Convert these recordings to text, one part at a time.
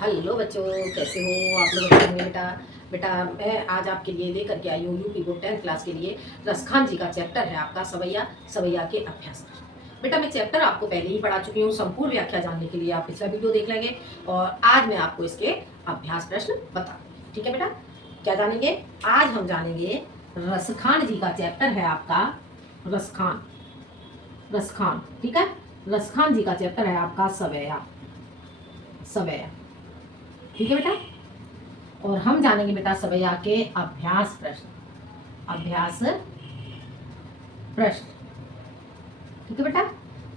Hello बच्चों, कैसे हो आप लोग? अच्छे होंगे बेटा। बेटा मैं आज आपके लिए लेकर के आई हूँ यूपी बोर्ड 10th क्लास के लिए रसखान जी का चैप्टर है आपका सवैया सवैया के अभ्यास प्रश्न। बेटा मैं चैप्टर आपको पहले ही पढ़ा चुकी हूँ। संपूर्ण व्याख्या जानने के लिए आप पिछला वीडियो देख लेंगे और आज मैं आपको इसके अभ्यास प्रश्न बता दूँगी। ठीक है बेटा, क्या जानेंगे? आज हम जानेंगे रसखान जी का चैप्टर है आपका रसखान। रसखान, ठीक है। रसखान जी का चैप्टर है आपका सवैया सवैया, ठीक है बेटा। और हम जानेंगे बेटा सवैया के अभ्यास प्रश्न। अभ्यास प्रश्न, ठीक है बेटा।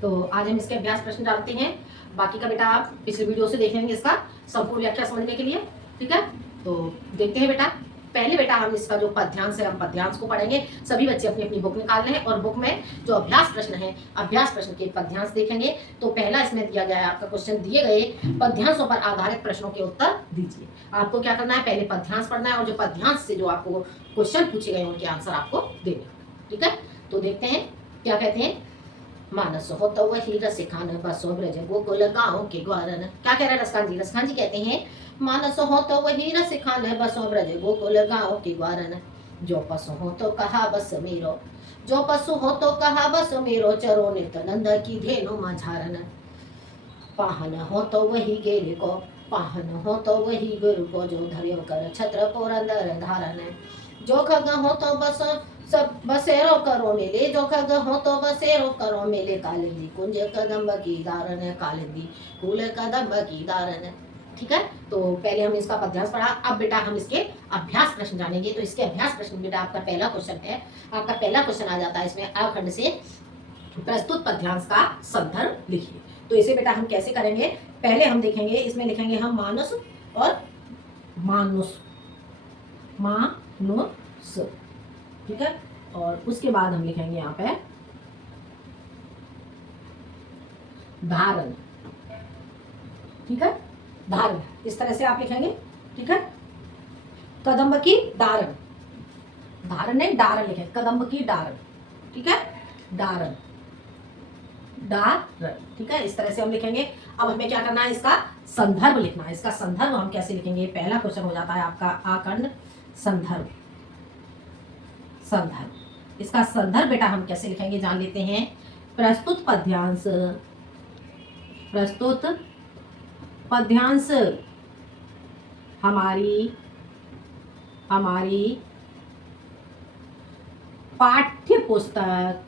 तो आज हम इसके अभ्यास प्रश्न जानते हैं। बाकी का बेटा आप पिछले वीडियो से देख लेंगे इसका संपूर्ण व्याख्या समझने के लिए, ठीक है। तो देखते हैं बेटा। पहले बेटा हम इसका जो पद्यांश है हम पद्यांश को पढ़ेंगे। सभी बच्चे अपनी अपनी बुक निकाल लें और बुक में जो अभ्यास प्रश्न है अभ्यास प्रश्न के पद्यांश देखेंगे। तो पहला इसमें दिया गया है आपका क्वेश्चन, दिए गए पद्यांशों पर आधारित प्रश्नों के उत्तर दीजिए। आपको क्या करना है, पहले पद्यांश पढ़ना है और जो पद्यांश से जो आपको क्वेश्चन पूछे गए उनके आंसर आपको देने, ठीक है। तो देखते हैं क्या कहते हैं। मानस हो तो वही रस खान बसो ब्रज गोकुल गाँव के ग्वारन। क्या कह रहे हैं रसखान जी? रसखान जी कहते हैं मानस हो तो वही रस खान बसो ब्रज गोकुल गाँव के ग्वारन। जो पशु हो तो कहा बस मेरो, जो पशु हो तो कहा बस मेरो, चरो नित नंद की धेनु मझारन। पाहन हो तो वही गेर को, पाहन हो तो वही गुरु को, जो धर्यो कर छत्र पुरंदर धारन। जो खग हो तो बस सब बसेरो करो मेले, जो खग हो तो बसेरो करो मेले, कालिंदी कुंज कदम्ब की दारन, कालिंदी फूल कदम्ब की दारन। ठीक है, तो पहले हम इसका पद्यांश पढ़ा। अब बेटा हम इसके अभ्यास प्रश्न जानेंगे। तो इसके अभ्यास प्रश्न बेटा आपका पहला क्वेश्चन है, आपका पहला क्वेश्चन आ जाता है इसमें, आखंड से प्रस्तुत पद्यांश का संदर्भ लिखिए। तो इसे बेटा हम कैसे करेंगे, पहले हम देखेंगे इसमें लिखेंगे हम मानुस और मानुस, मानुस, ठीक है। और उसके बाद हम लिखेंगे यहाँ पे धारण, ठीक है। धारण इस तरह से आप लिखेंगे, ठीक है। कदम्ब की दारण, धारण नहीं डारण लिखे, कदम्ब की डारण, ठीक है। डारण, डारण, ठीक है। इस तरह से हम लिखेंगे। अब हमें क्या करना है, इसका संदर्भ लिखना है। इसका संदर्भ हम कैसे लिखेंगे, पहला क्वेश्चन हो जाता है आपका आकर्ण संदर्भ। संदर्भ, इसका संदर्भ बेटा हम कैसे लिखेंगे जान लेते हैं। प्रस्तुत पद्यांश, प्रस्तुत पद्यांश हमारी हमारी पाठ्य पुस्तक,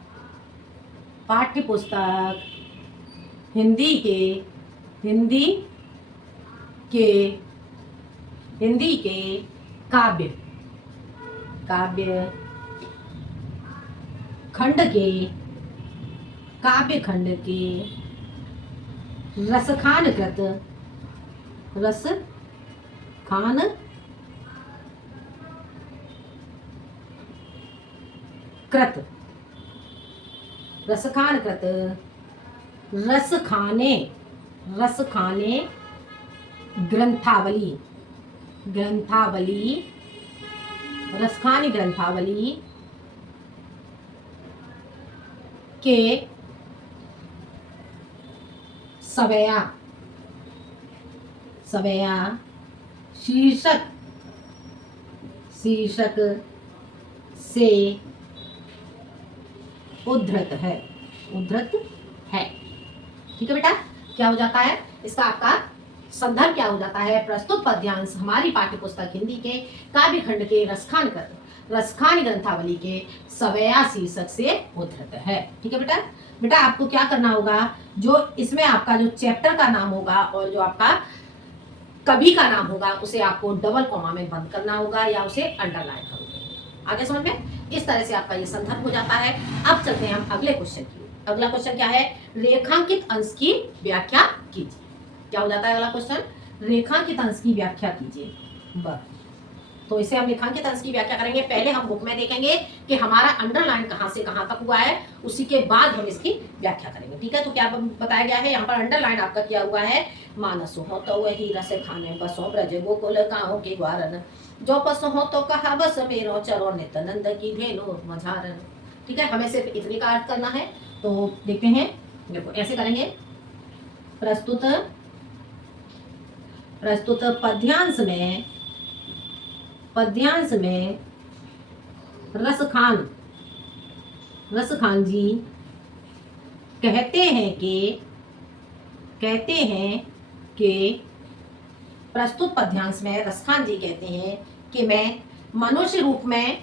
पाठ्य पुस्तक हिंदी के हिंदी के हिंदी के काव्य काव्य खंड के काव्य खंड के रसखान कृत, रसखान कृत, रसखान कृत, रसखाने, रसखाने ग्रंथावली, ग्रंथावली, रसखानी ग्रंथावली के सवैया, सवैया शीर्षक, शीर्षक से उद्धृत है, उद्धृत है, ठीक है बेटा। क्या हो जाता है इसका आपका संदर्भ, क्या हो जाता है, प्रस्तुत पद्यांश हमारी पाठ्य पुस्तक हिंदी के काव्य खंड के रसखान कर रसखान ग्रंथावली के सवैया शीर्षक से उद्धृत है, ठीक है बेटा। बेटा आपको क्या करना होगा, जो इसमें आपका जो चैप्टर का नाम होगा और जो आपका कवि का नाम होगा उसे आपको डबल कॉमा में बंद करना होगा या उसे अंडरलाइन करोगे। आगे समझ में, इस तरह से आपका ये संदर्भ हो जाता है। अब चलते हैं हम अगले क्वेश्चन की। अगला क्वेश्चन क्या है, रेखांकित अंश की व्याख्या कीजिए। क्या हो जाता है अगला क्वेश्चन, रेखांकित अंश की व्याख्या कीजिए। बस, तो इसे हम रेखांकित अंश की व्याख्या करेंगे। पहले हम बुक में देखेंगे कि हमारा अंडरलाइन कहाँ से कहाँ तक हुआ है, उसी के बाद हम इसकी व्याख्या करेंगे, ठीक है। तो क्या बताया गया है यहाँ पर, अंडरलाइन आपका किया हुआ है, मानसो हो तो वही रस खाने बसो ब्रज गोकुल गाँव के ग्वारन, जो पशु हो तो कहा बस मेरो, चरो नित नंद की धेनु मझारन, ठीक है। हमें सिर्फ इतने का अर्थ करना है। तो देखते हैं, देखो ऐसे करेंगे, प्रस्तुत प्रस्तुत पद्यांश में रसखान जी कहते हैं कि प्रस्तुत पद्यांश में रसखान जी कहते हैं कि मैं मनुष्य रूप में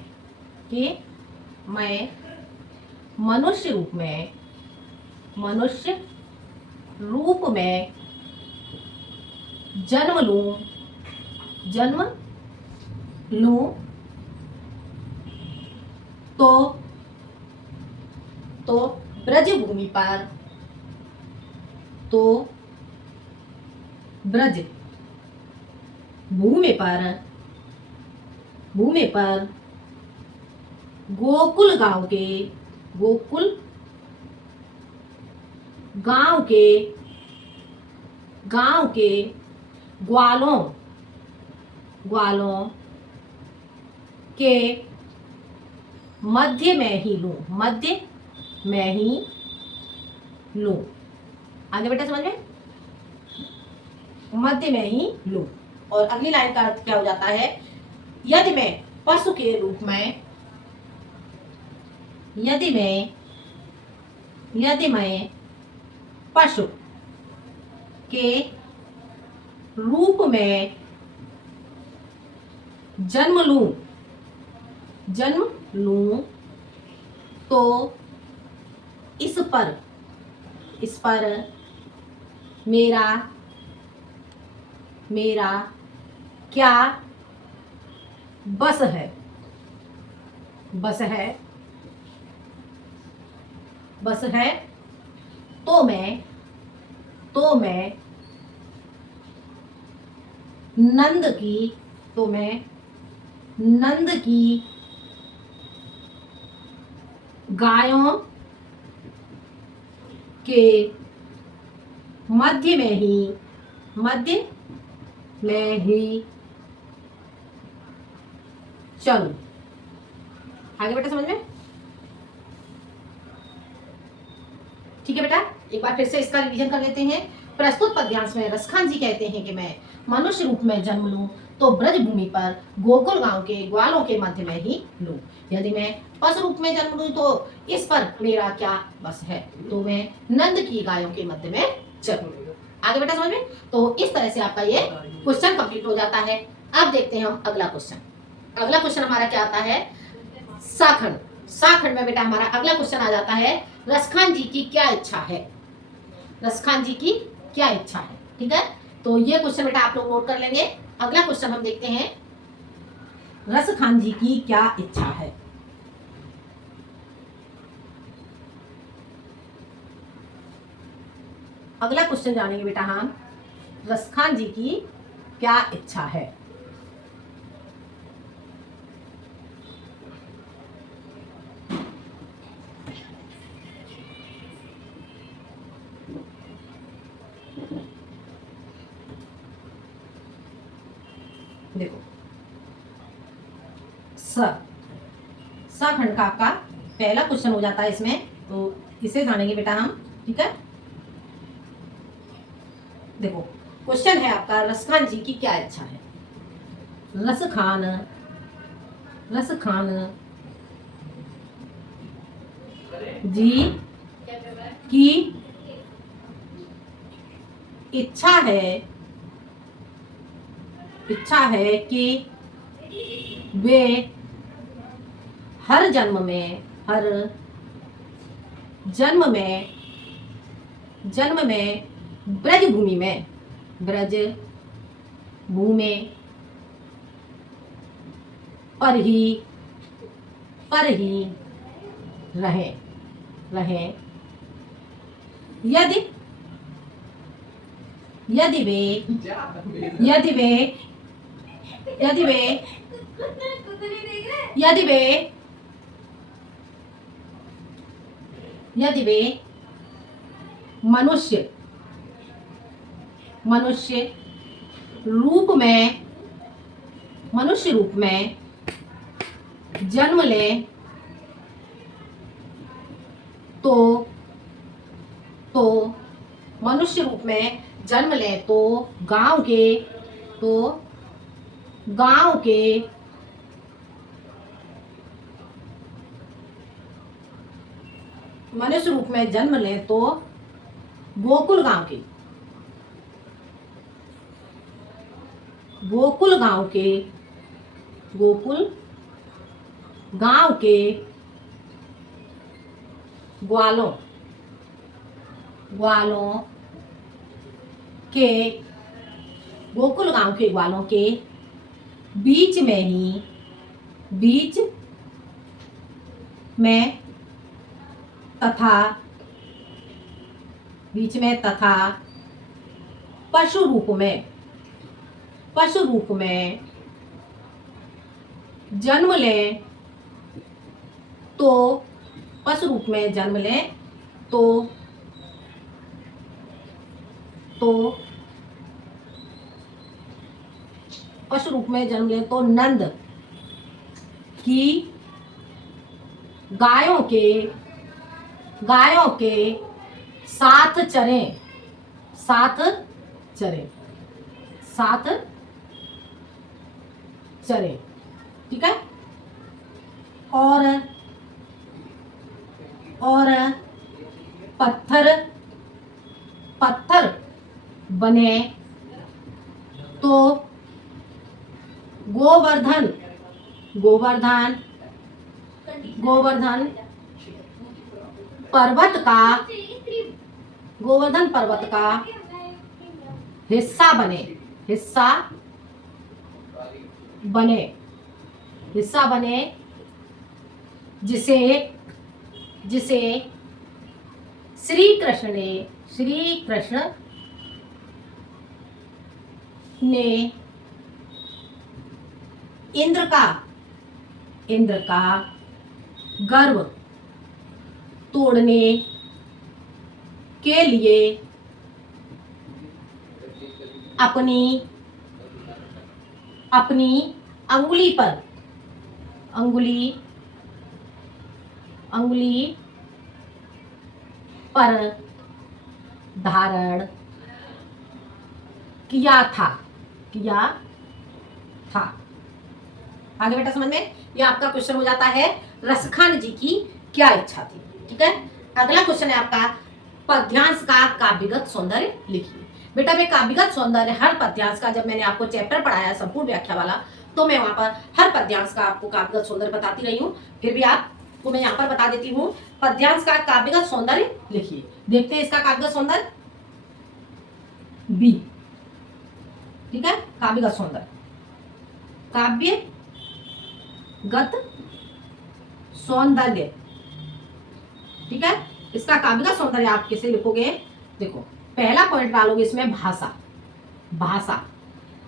जन्म लूं तो ब्रज भूमि पर गोकुल गांव के ग्वालों के मध्य में ही लूं। आगे बेटा समझ में, मध्य में ही लूं। और अगली लाइन का अर्थ क्या हो जाता है, यदि मैं पशु के रूप में पशु के रूप में जन्म लूं तो इस पर मेरा क्या बस है तो मैं नंद की गायों के मध्य में ही चलूं। आगे बेटा समझ में, ठीक है बेटा। एक बार फिर से इसका रिवीजन कर लेते हैं। प्रस्तुत पद्यांश में रसखान जी कहते हैं कि मैं मनुष्य रूप में जन्म लूं तो ब्रज भूमि पर गोकुल गांव के ग्वालों के मध्य में ही लूं। यदि मैं पशु रूप में जन्म लूं तो इस पर मेरा क्या बस है, तो मैं नंद की गायों के मध्य में चलूं। आगे बेटा समझ में। तो इस तरह से आपका ये क्वेश्चन कंप्लीट हो जाता है। अब देखते हैं हम अगला क्वेश्चन। अगला क्वेश्चन हमारा क्या आता है, साखंड में बेटा हमारा अगला क्वेश्चन आ जाता है, रसखान जी की क्या इच्छा है। रसखान जी की क्या इच्छा है, ठीक है। तो ये क्वेश्चन बेटा आप लोग नोट कर लेंगे। अगला क्वेश्चन हम देखते हैं, रसखान जी की क्या इच्छा है। अगला क्वेश्चन जानेंगे बेटा हम, रसखान जी की क्या इच्छा है। देखो, स खंड का आपका पहला क्वेश्चन हो जाता है इसमें, तो इसे जानेंगे बेटा हम, ठीक है। देखो क्वेश्चन है आपका, रसखान जी की क्या इच्छा है। रसखान जी की इच्छा है कि वे हर जन्म में ब्रज भूमि पर ही रहे। यदि वे मनुष्य रूप में जन्म ले तो मनुष्य रूप में जन्म ले तो गांव के तो गांव के मनुष्य रूप में जन्म लें तो गोकुल गांव के गोकुल गांव के गोकुल गांव के ग्वालों ग्वालों के गोकुल गांव के ग्वालों के बीच में तथा पशु रूप में जन्म लें तो पशु रूप में जन्म लें तो पशु रूप में जन्म लें तो नंद की गायों के साथ चरें, ठीक है। और पत्थर बने तो गोवर्धन पर्वत का हिस्सा बने जिसे श्री कृष्ण ने इंद्र का गर्व तोड़ने के लिए अपनी अंगुली पर धारण किया था। आगे बेटा समझ में, ये आपका क्वेश्चन हो जाता है रसखान जी की क्या इच्छा थी, ठीक है। अगला क्वेश्चन है आपका पद्यांश का काव्यगत सौंदर्य लिखिए। बेटा मैं काव्यगत सौंदर्य हर पद्यांश का, जब मैंने आपको चैप्टर पढ़ाया संपूर्ण व्याख्या वाला, तो मैं वहां पर हर पद्यांश का आपको काव्यगत सौंदर्य बताती रही हूँ। फिर भी आपको मैं यहाँ पर बता देती हूँ, पद्यांश का काव्यगत सौंदर्य लिखिए। देखते हैं इसका काव्यगत सौंदर्य बी, ठीक है। काव्यगत सौंदर्य, काव्यगत सौंदर्य, ठीक है। इसका काव्यगत सौंदर्य आप कैसे लिखोगे, देखो पहला पॉइंट डालोगे इसमें भाषा,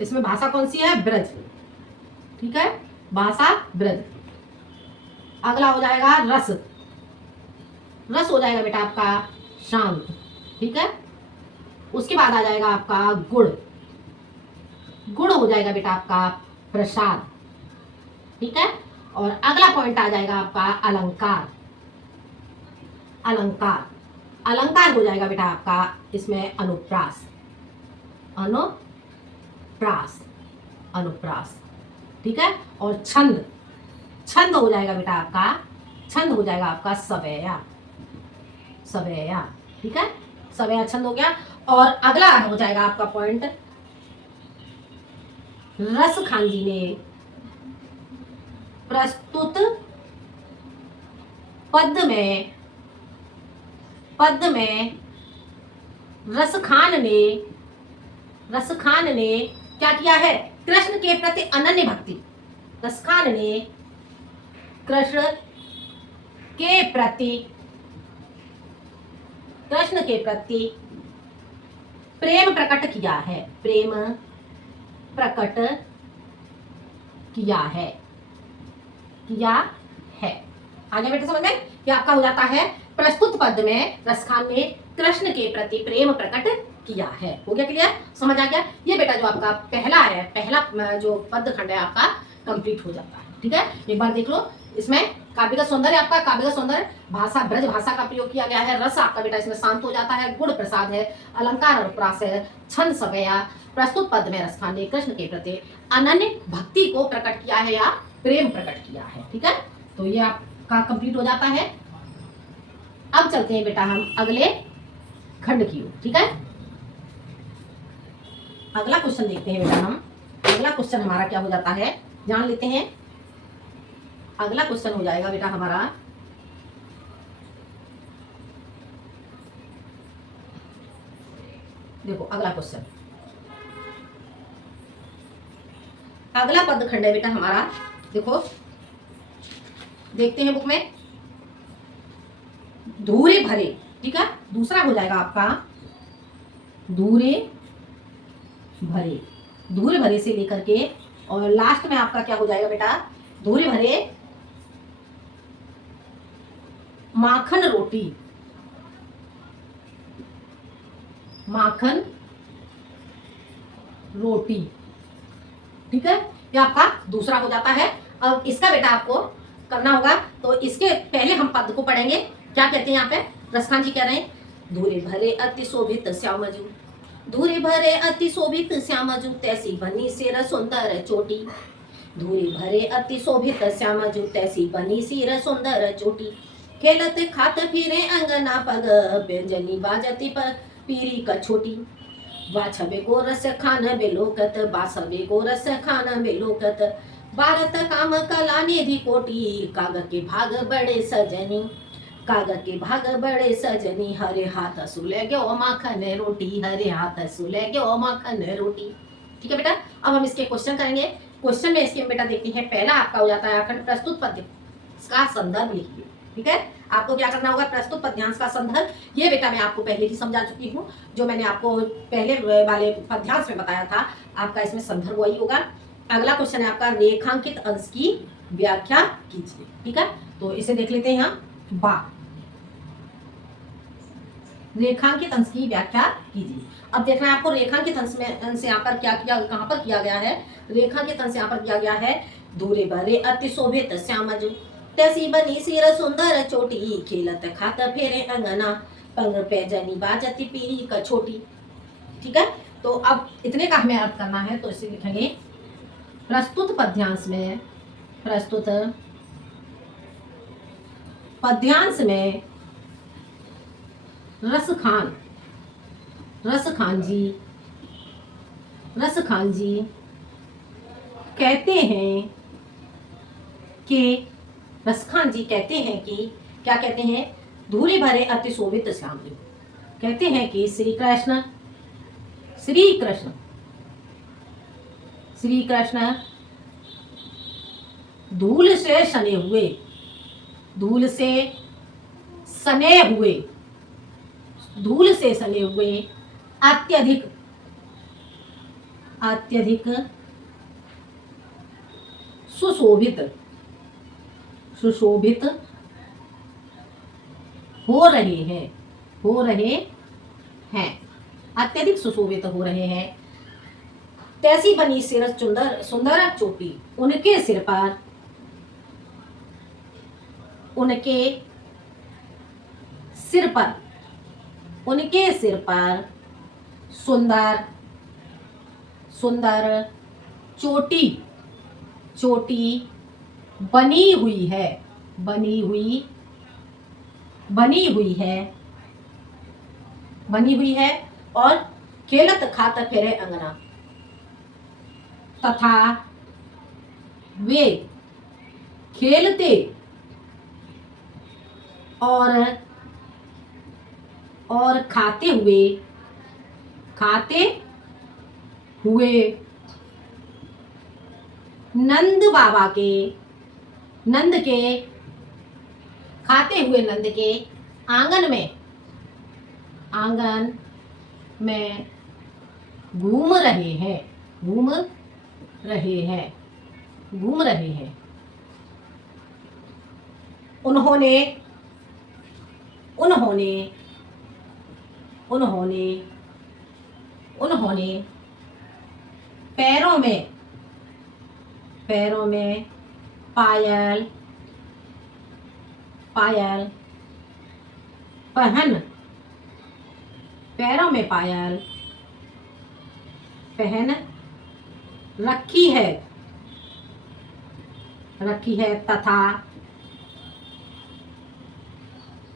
इसमें भाषा कौन सी है, ब्रज, ठीक है, भाषा ब्रज। अगला हो जाएगा रस हो जाएगा बेटा आपका शांत, ठीक है। उसके बाद आ जाएगा आपका गुण हो जाएगा बेटा आपका प्रसाद, ठीक है। और अगला पॉइंट आ जाएगा आपका अलंकार हो जाएगा बेटा आपका इसमें अनुप्रास, ठीक है। और छंद हो जाएगा बेटा आपका सवैया, ठीक है। सवैया छंद हो गया। और अगला हो जाएगा आपका पॉइंट रसखान जी ने प्रस्तुत पद में रसखान ने क्या किया है, कृष्ण के प्रति अनन्य भक्ति, रसखान ने कृष्ण के प्रति प्रेम प्रकट किया है। आगे बेटे समझ में, ये आपका हो जाता है प्रस्तुत पद में रसखान ने कृष्ण के प्रति प्रेम प्रकट किया है। हो गया क्लियर, समझ आ गया। ये बेटा जो आपका पहला जो पद खंड है आपका कंप्लीट हो जाता है, ठीक है। एक बार देख लो, इसमें काव्यगत सौंदर्य आपका काव्यगत सौंदर्य भाषा ब्रज भाषा का प्रयोग किया गया है। रस आपका बेटा इसमें शांत हो जाता है, गुण प्रसाद है, अलंकार अनुप्रास है, छंद सवैया, प्रस्तुत पद में रसखान ने कृष्ण के प्रति अनन्य भक्ति को प्रकट किया है या प्रेम प्रकट किया है। ठीक है, तो ये आपका कंप्लीट हो जाता है। अब चलते हैं बेटा हम अगले खंड की ओर। ठीक है, अगला क्वेश्चन देखते हैं बेटा हम। अगला क्वेश्चन हमारा क्या हो जाता है जान लेते हैं। अगला क्वेश्चन हो जाएगा बेटा हमारा, देखो अगला क्वेश्चन, अगला पद खंड है बेटा हमारा। देखो देखते हैं बुक में, धूरे भरे। ठीक है, दूसरा हो जाएगा आपका धूरे भरे। धूरे भरे से लेकर के और लास्ट में आपका क्या हो जाएगा बेटा, धूरे भरे माखन रोटी। माखन रोटी। ठीक है, ये आपका दूसरा हो जाता है। अब इसका बेटा आपको करना होगा, तो इसके पहले हम पद को पढ़ेंगे। क्या कहते हैं यहाँ पे, रसखान जी कह रहे हैं, धूरे भरे अति शोभित श्यामजू, धूरे भरे अति शोभित श्यामजू, तैसी बनी सिर सुंदर चोटी। धूरे भरे अति शोभित श्यामजू, तैसी बनी सिर सुंदर चोटी। खेलत खात फिरे अंगना पग, व्यंजनी बाजती पर पीरी कछोटी। वाछबे को रस खान बेलोकत, बासबे को रस खान बेलोकत। भारत काम कला निधि कोटि, काग के भाग बड़े सजनी, काग के भाग बड़े सजनी। हरे हाथ सुले गो माखन रोटी, हरे हाथ सुले गो माखन रोटी। ठीक है बेटा, अब हम इसके क्वेश्चन करेंगे। क्वेश्चन में इसके बेटा देखते हैं, पहला आपका हो जाता है अखंड प्रस्तुत पद्य का संदर्भ लिखिए। ठीक है, आपको क्या करना होगा, प्रस्तुत पद्यांश का संदर्भ। ये बेटा मैं आपको पहले ही समझा चुकी हूँ, जो मैंने आपको पहले वाले पद्यांश में बताया था, आपका इसमें संदर्भ वही होगा। अगला क्वेश्चन है आपका, रेखांकित अंश की व्याख्या कीजिए। ठीक है, तो इसे देख लेते हैं यहाँ, बा रेखांकित अंश की व्याख्या कीजिए। अब देखना है आपको, रेखांकित अंश यहाँ पर क्या किया, कहाँ पर किया गया है, रेखांकित अंश यहाँ पर किया गया है, धूरे भरे अति शोभित श्यामजू, तैसी बनी सिर सुंदर चोटी। खेलत खात फेरे अंगना, पंग पैजनी बाजती पीरी कछोटी। ठीक है, तो अब इतने का हमें अर्थ करना है, तो इसे लिखेंगे, प्रस्तुत पद्यांश में, प्रस्तुत पद्यांश में रसखान जी कहते हैं कि, रसखान जी कहते हैं कि, क्या कहते हैं, धूरे भरे अति शोभित श्याम जी कहते हैं कि श्री कृष्ण धूल से सने हुए अत्यधिक सुशोभित हो रहे हैं, अत्यधिक सुशोभित हो रहे हैं। तैसी बनी सिर सुंदर चोटी, उनके सिर पर सुंदर चोटी बनी हुई है और खेलत खात फेरे अंगना, तथा वे खेलते और खाते हुए नंद के आंगन में घूम रहे हैं। उन्होंने पैरों में पायल पहन रखी है,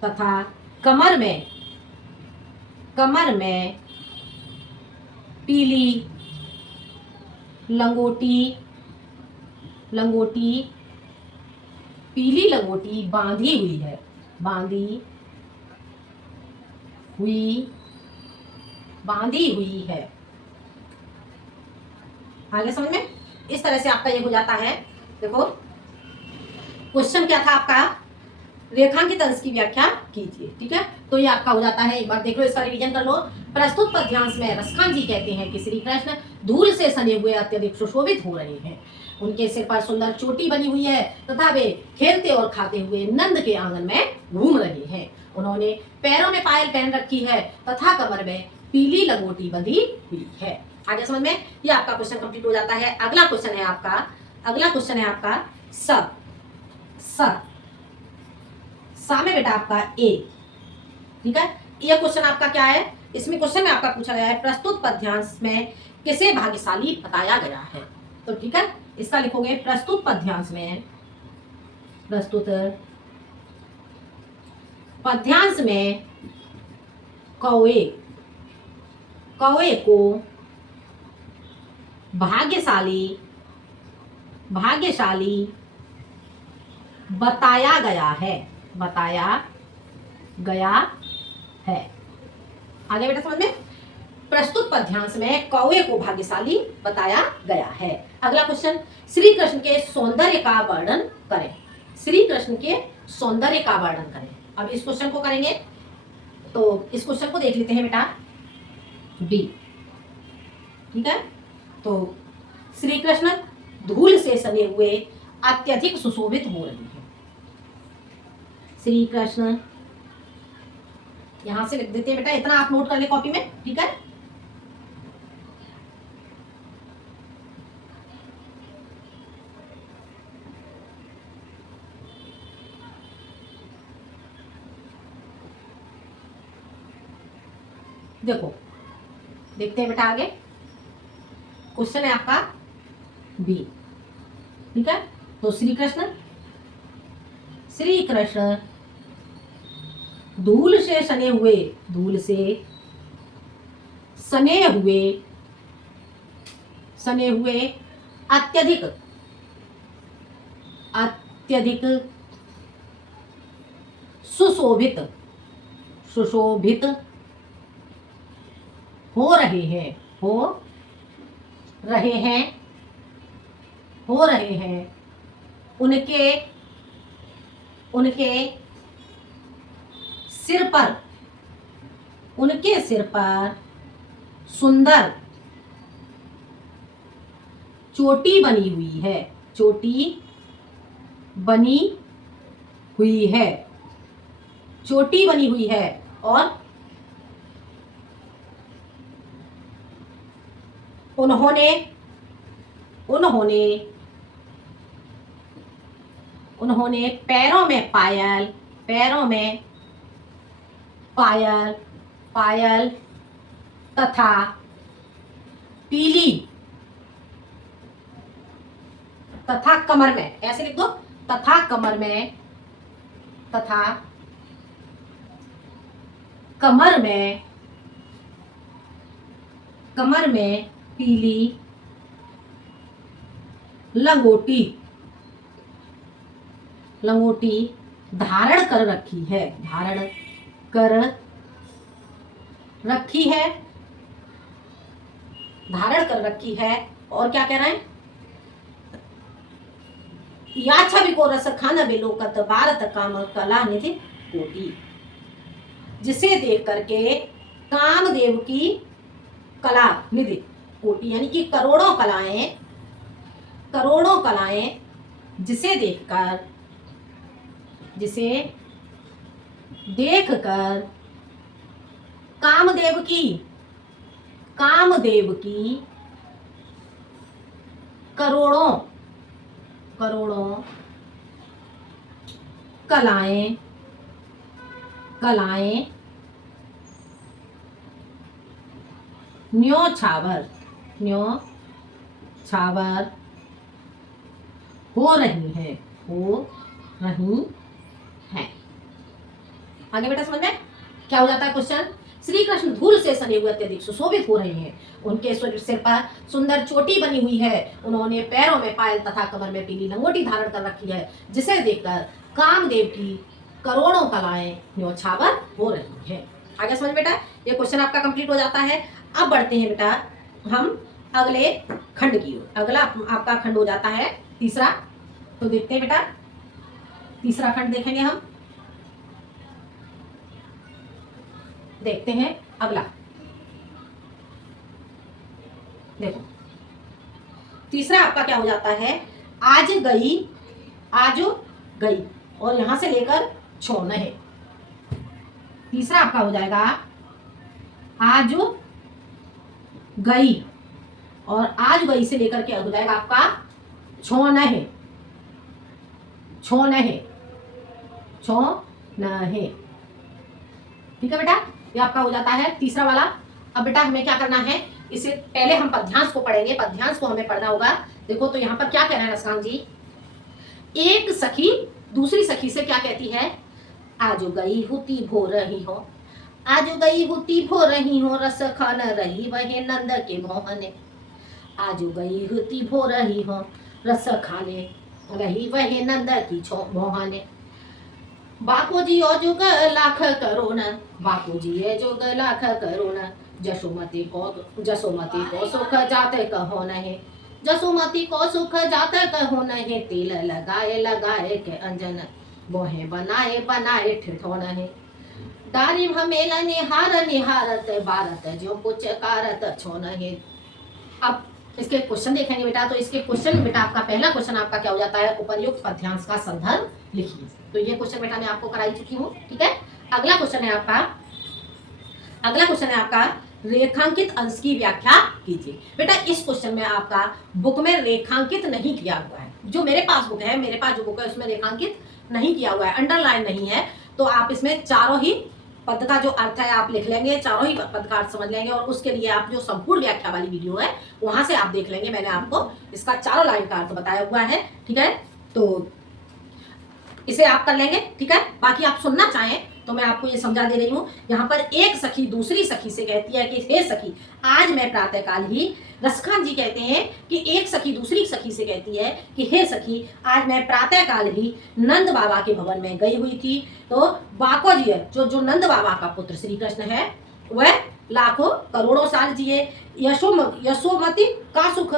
तथा कमर में पीली लंगोटी बांधी हुई है। आगे समझ में? इस तरह से आपका ये हो जाता है। देखो क्वेश्चन क्या था आपका, रेखांकित अंश की व्याख्या कीजिए। ठीक है, तो ये आपका हो जाता है। एक बार देख लो, इसका रिवीजन कर लो। प्रस्तुत पद्यांश में रसखान जी कहते हैं कि श्री कृष्ण धूल से सने हुए अत्यधिक सुशोभित हो रहे हैं। उनके सिर पर सुंदर चोटी बनी हुई है तथा वे खेलते और खाते हुए नंद के आंगन में घूम रहे हैं। उन्होंने पैरों में पायल पहन रखी है तथा कमर में पीली लंगोटी बंधी हुई है। आगे समझ में? ये आपका क्वेश्चन कंप्लीट हो जाता है। अगला क्वेश्चन है आपका सा में बेटा आपका ए। ठीक है, ये क्वेश्चन आपका क्या है, इसमें क्वेश्चन में आपका पूछा गया है प्रस्तुत पद्यांश में किसे भाग्यशाली बताया गया है। तो ठीक है, इसका लिखोगे प्रस्तुत पद्यांश में कौवे को भाग्यशाली बताया गया है। आगे बेटा समझ में? प्रस्तुत पद्यांश में कौवे को भाग्यशाली बताया गया है। अगला क्वेश्चन, श्री कृष्ण के सौंदर्य का वर्णन करें। अब इस क्वेश्चन को करेंगे, तो इस क्वेश्चन को देख लेते हैं बेटा बी। ठीक है, तो श्री कृष्ण धूल से सने हुए अत्यधिक सुशोभित हो रहे हैं। श्री कृष्ण, यहां से लिख देते हैं बेटा, इतना आप नोट कर ले कॉपी में। ठीक है, देखो देखते हैं बेटा आगे। क्वेश्चन है आपका बी। ठीक है, तो श्री कृष्ण धूल से सने हुए अत्यधिक सुशोभित हो रहे हैं। उनके सिर पर सुंदर चोटी बनी हुई है और उन्होंने पैरों में पायल तथा कमर में, ऐसे लिख दो, तथा कमर में पीली लंगोटी धारण कर रखी है। और क्या कह रहे हैं, याच्छविको रस खान बिलोकत भारत काम कला निधि कोटि, जिसे देख करके कामदेव की कला निधि कोटि, यानी कि करोड़ों कलाएं जिसे देखकर कामदेव की करोड़ों कलाएं न्योछावर न्योछावर हो रही है, हो रही है। आगे बेटा समझ में क्या हो जाता है क्वेश्चन। श्री कृष्ण धूल से सने हुए अत्यधिक सुशोभित हो रहे हैं। उनके सिर पर सुंदर चोटी बनी हुई है। उन्होंने पैरों में पायल तथा कमर में पीली लंगोटी धारण कर रखी है, जिसे देखकर कामदेव की करोड़ों कलाएं न्योछावर हो रही है। आगे समझ बेटा, ये क्वेश्चन आपका कंप्लीट हो जाता है। अब बढ़ते हैं बेटा हम अगले खंड की ओर। अगला आपका खंड हो जाता है तीसरा। तो देखते हैं बेटा, तीसरा खंड देखेंगे हम। देखते हैं अगला। देखो तीसरा आपका क्या हो जाता है, आज गई, आज गई और यहां से लेकर छोन है। तीसरा आपका हो जाएगा आज गई, और आज गई से लेकर के हो जाएगा आपका छोन है, छोन है, छोन है। ठीक है बेटा, ये आपका हो जाता है तीसरा वाला। अब बेटा हमें क्या करना है, इसे पहले हम पद्यांश को पढ़ेंगे। पद्यांश को हमें पढ़ना होगा। देखो तो यहाँ पर क्या कह रहे हैं रसकांत जी, एक सखी दूसरी सखी से क्या कहती है, आज गई हुती भो रही हो, आज गई हुती भो रही हो, रस खान रही वह नंद के मोहने। आज गई हुती भो रही हो, रस खाने रही वह नंद की मोहने। बापूजी ओ जुग लाख करोड़, बापूजी ये जुग लाख करोड़, जसोमती को सुख जाते कहो नहीं, जसोमती को सुख जाते कहो नहीं। तिल लगाए लगाए के अंजन, बोहे बनाए बनाए ठिठो नहीं। डारी हमेला निहार निहारत, भारत जो कुछ कारत छो नहीं। अब इसके क्वेश्चन देखेंगे बेटा। तो इसके क्वेश्चन बेटा आपका पहला क्वेश्चन आपका क्या हो जाता है, उपर्युक्त पद्यांश का संदर्भ लिखिए। तो ये क्वेश्चन बेटा मैं आपको कराई चुकी हूँ। ठीक है, अगला क्वेश्चन है आपका, अगला क्वेश्चन है आपका रेखांकित अंश की व्याख्या कीजिए। बेटा इस क्वेश्चन में आपका बुक में रेखांकित नहीं किया हुआ है। जो मेरे पास बुक है, मेरे पास जो बुक है उसमें रेखांकित नहीं किया हुआ है, अंडरलाइन नहीं है। तो आप इसमें चारों ही पद का जो अर्थ है आप लिख लेंगे, चारों ही पद का अर्थ समझ लेंगे, और उसके लिए आप जो संपूर्ण व्याख्या वाली वीडियो है वहां से आप देख लेंगे। मैंने आपको इसका चारों लाइन का अर्थ बताया हुआ है। ठीक है, तो इसे आप कर लेंगे। ठीक है, बाकी आप सुनना चाहें तो मैं आपको ये समझा दे रही हूँ। यहाँ पर एक सखी दूसरी सखी से कहती है कि हे सखी, आज मैं प्रातःकाल ही, रसखान जी कहते हैं कि एक सखी दूसरी सखी से कहती है कि हे सखी, आज मैं प्रातःकाल ही नंद बाबा के भवन में गई हुई थी। तो बाको जी है, जो नंद बाबा का पुत्र श्री कृष्ण है, वह लाखों करोड़ों साल जिए, यशोमती का सुख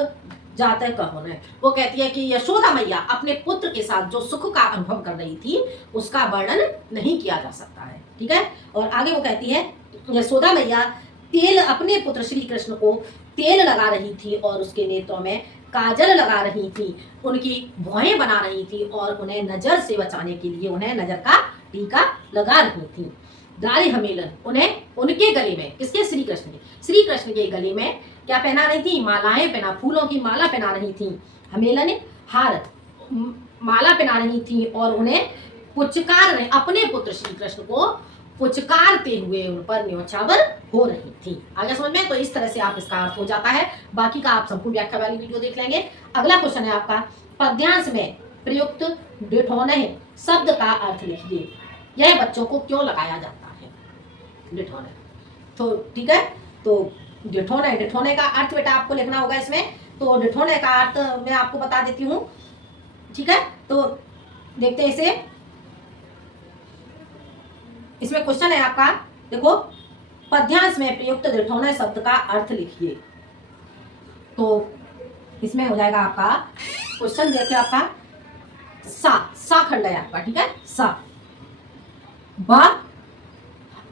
जाते कहो न। वो कहती है कि यशोदा मैया अपने पुत्र के साथ जो सुख का अनुभव कर रही थी उसका वर्णन नहीं किया जा सकता है। ठीक है, और आगे वो कहती है यशोदा मैया तेल, अपने पुत्र श्री कृष्ण को तेल लगा रही थी और उसके नेत्रों में काजल लगा रही थी, उनकी भौहें बना रही थी और उन्हें नजर से बचाने के लिए उन्हें नजर का टीका लगा रही थी। दारी हमेलन, उन्हें उनके गले में, किसके, श्री कृष्ण के गले में क्या पहना रही थी, मालाएं पहना, फूलों की माला पहना रही थी। हमेलन हार, माला पहना रही थी और उन्हें पुचकार रहे, अपने पुत्र श्री कृष्ण को पुचकारते हुए उन पर न्योछावर हो रही थी। आगे समझ में, तो इस तरह से आप इसका अर्थ हो जाता है। बाकी का आप संपूर्ण व्याख्या वाली वीडियो देख लेंगे। अगला क्वेश्चन है आपका, पद्यांश में प्रयुक्त डिठौने शब्द का अर्थ लिखिए। यह बच्चों को क्यों लगाया जाता है, डिठौने। तो ठीक है, तो डिठौने का अर्थ बेटा आपको लिखना होगा इसमें। तो डिठौने का अर्थ मैं आपको बता देती हूँ। ठीक है, तो देखते हैं इसे। इसमें क्वेश्चन है आपका, देखो, पद्यांश में प्रयुक्त डिठौने शब्द का अर्थ लिखिए। तो इसमें हो जाएगा आपका क्वेश्चन, देखिए आपका सा खंड है आपका। ठीक है, सा, बा,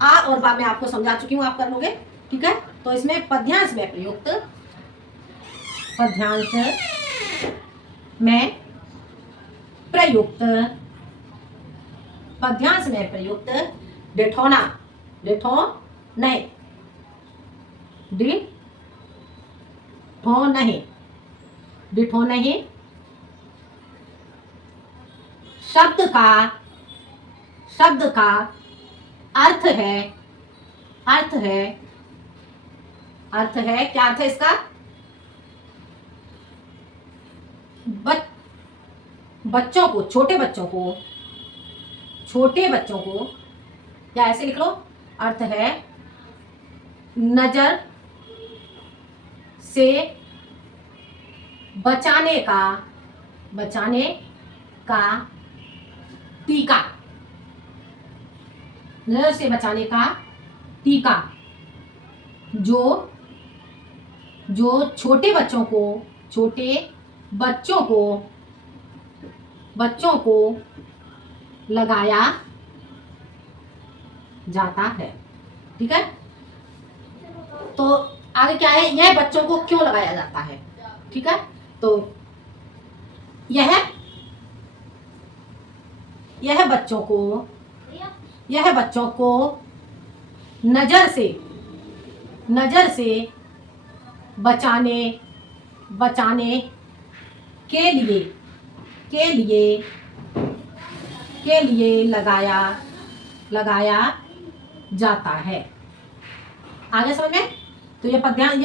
आ और बा मैं आपको समझा चुकी हूँ, आप कर लोगे। ठीक है, तो इसमें पद्यांश में प्रयुक्त, पद्यांश में प्रयुक्त, पद्यांश में प्रयुक्त डिठौना, डिठौने, डिठौने शब्द का अर्थ है, क्या अर्थ है इसका, बच बच्चों को, छोटे बच्चों को, या ऐसे लिख लो, अर्थ है नजर से बचाने का टीका, नजर से बचाने का टीका जो छोटे बच्चों को लगाया जाता है। ठीक है, तो आगे क्या है, यह बच्चों को क्यों लगाया जाता है। ठीक है, तो यह बच्चों को नजर से बचाने के लिए लगाया जाता है। आगे समझ में, तो ये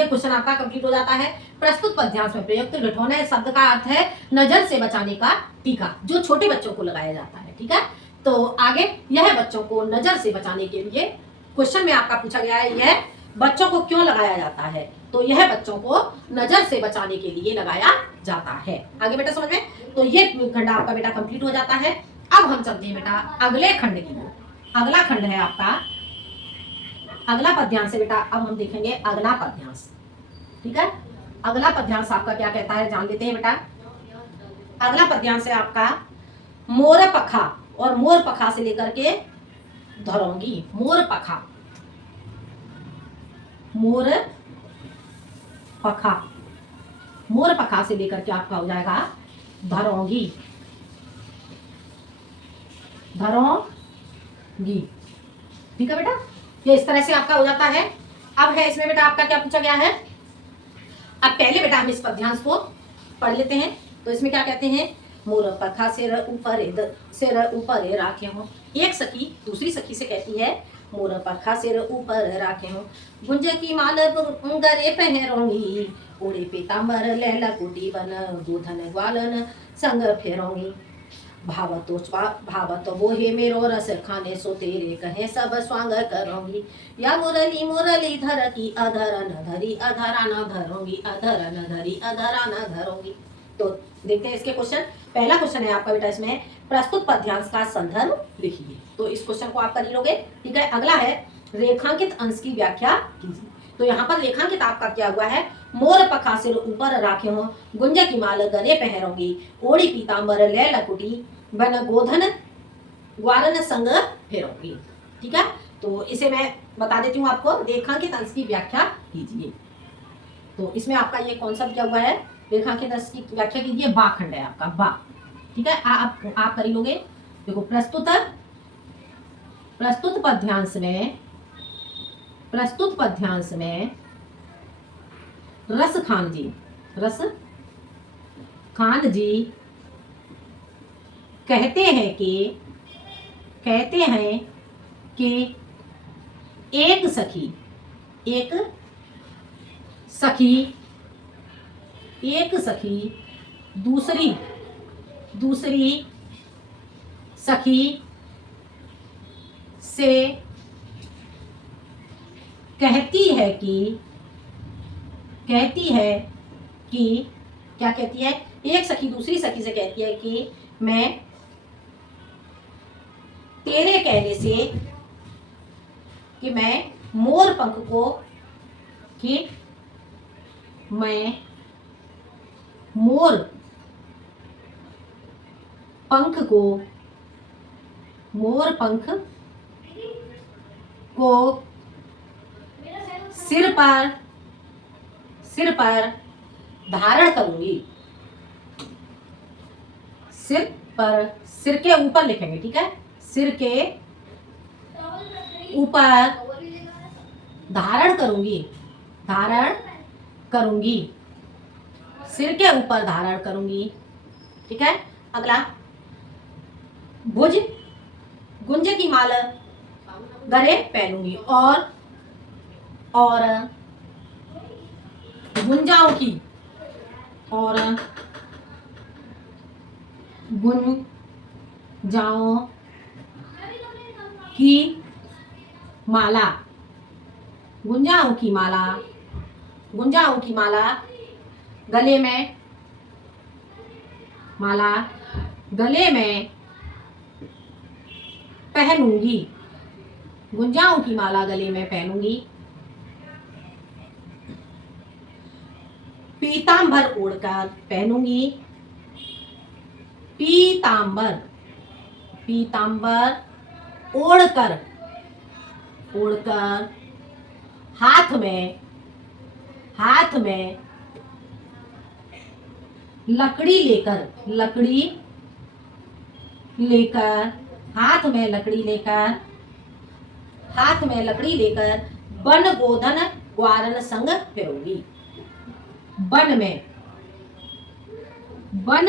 क्वेश्चन आपका कंप्लीट हो जाता है। प्रस्तुत पद्यांश में प्रयुक्त घटोना शब्द का अर्थ है नजर से बचाने का टीका जो छोटे बच्चों को लगाया जाता है। ठीक है, तो आगे यह बच्चों को नजर से बचाने के लिए, क्वेश्चन में आपका पूछा गया है यह बच्चों को क्यों लगाया जाता है, तो यह बच्चों को नजर से बचाने के लिए लगाया जाता है। आगे बेटा समझ में, तो ये खंड आपका बेटा कंप्लीट हो जाता है। अब हम चलते हैं बेटा अगले खंड की ओर। अगला खंड है आपका अगला पद्यांश है बेटा। अब हम देखेंगे अगला पद्यांश। ठीक है, अगला पद्यांश आपका क्या कहता है जान लेते हैं बेटा। अगला पद्यांश है आपका मोर पखा, और मोर पखा से लेकर के धरोंगी, मोर पखा से लेकर के आपका हो जाएगा धरोंगी। ठीक है बेटा, ये इस तरह से आपका हो जाता है। अब है इसमें बेटा आपका क्या पूछा गया है। अब पहले बेटा हम इस पद्यांश को पढ़ लेते हैं। तो इसमें क्या कहते हैं, मोर पखा सिर ऊपर राखे हो। एक सखी दूसरी सखी से कहती है मोर पखा सिर ऊपर राखे हो, गुंज की माल गरे पहरोंगी, ओढ़े पीताम्बर लैला कुटी बन, गोधन ग्वालन संग फेरोंगी। भावत वो हे मेरो रस खाने सो तेरे कहे सब स्वांग करोंगी, या मुरली धर की अधर न धरी अधरा न धरोंगी, अधर न धरी अधरा न धरोंगी। तो देखते हैं इसके क्वेश्चन। पहला क्वेश्चन है आपका बेटा इसमें प्रस्तुत पद्यांश का संदर्भ लिखिए। तो इस क्वेश्चन को आप कर लोगे। ठीक है, अगला है रेखांकित अंश की व्याख्या कीजिए। तो यहाँ पर रेखांकित आपका क्या हुआ है, मोर पखा सिर ऊपर राखे हो, गुंजा की माल गले पहरोंगी, ओढ़ी पीताम्बर लैल लकुटी बन, गोधन ग्वालन संग फेरोंगी। ठीक है, तो इसे मैं बता देती हूँ आपको, रेखांकित अंश की व्याख्या कीजिए। तो इसमें आपका ये कॉन्सेप्ट क्या हुआ है, रेखांकित अंश की व्याख्या कीजिए, बा खंड है आपका बा। ठीक है, आप कर लोगे। देखो प्रस्तुत पद्यांश में रस खान जी कहते हैं कि एक सखी दूसरी सखी से कहती है कि क्या कहती है, एक सखी दूसरी सखी से कहती है कि मैं तेरे कहने से कि मैं मोर पंख को सिर पर धारण करूंगी। सिर के ऊपर लिखेंगे। ठीक है, सिर के ऊपर धारण करूंगी, सिर के ऊपर धारण करूंगी। ठीक है, अगला गुंज की माल गले पहनूंगी, और गुंजाओं की गुंजाओं की माला, गुंजाओं की माला, गुंजाओं की माला गले में, माला गले में पहनूंगी, गुंजाओं की माला गले में पहनूंगी। पीतांबर ओढ़कर पहनूंगी, पीतांबर, पीतांबर ओढ़कर, ओढ़कर हाथ में, हाथ में लकड़ी लेकर, लकड़ी लेकर, हाथ में लकड़ी लेकर, हाथ में लकड़ी लेकर वन गोधन ग्वारन संग फिरूंगी। वन में, वन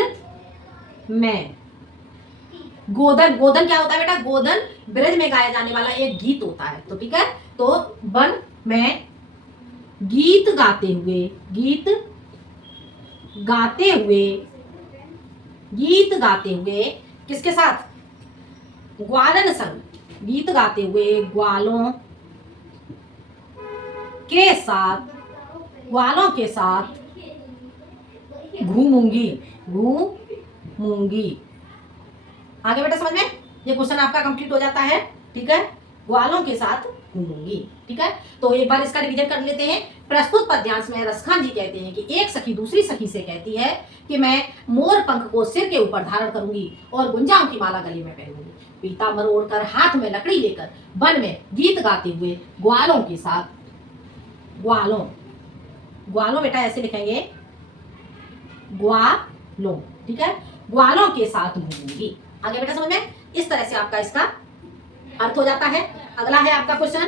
में गोधन, गोधन क्या होता है बेटा? गोधन ब्रज में गाया जाने वाला एक गीत होता है। तो ठीक है, तो वन में गीत गाते हुए, गीत गाते हुए, गीत गाते हुए किसके साथ? ग्वालन संग, गीत गाते हुए ग्वालों के साथ, ग्वालों के साथ घूमूंगी, घूमूंगी। आगे बेटा समझ में? ये क्वेश्चन आपका कंप्लीट हो जाता है। ठीक है, ग्वालों के साथ घूमूंगी। ठीक है, तो एक बार इसका रिवीजन कर लेते हैं। प्रस्तुत पद्यांश में रसखान जी कहते हैं कि एक सखी दूसरी सखी से कहती है कि मैं मोर पंख को सिर के ऊपर धारण करूंगी और गुंजाओं की माला गले में पहनूंगी, पीतांबर ओढ़कर हाथ में लकड़ी लेकर वन में गीत गाते हुए ग्वालों के साथ, ग्वालों, ग्वालों बेटा ऐसे लिखेंगे, ग्वालों। ठीक है, ग्वालों के साथ घूमूंगी। आगे बेटा समझ में? इस तरह से आपका इसका अर्थ हो जाता है। अगला है आपका क्वेश्चन,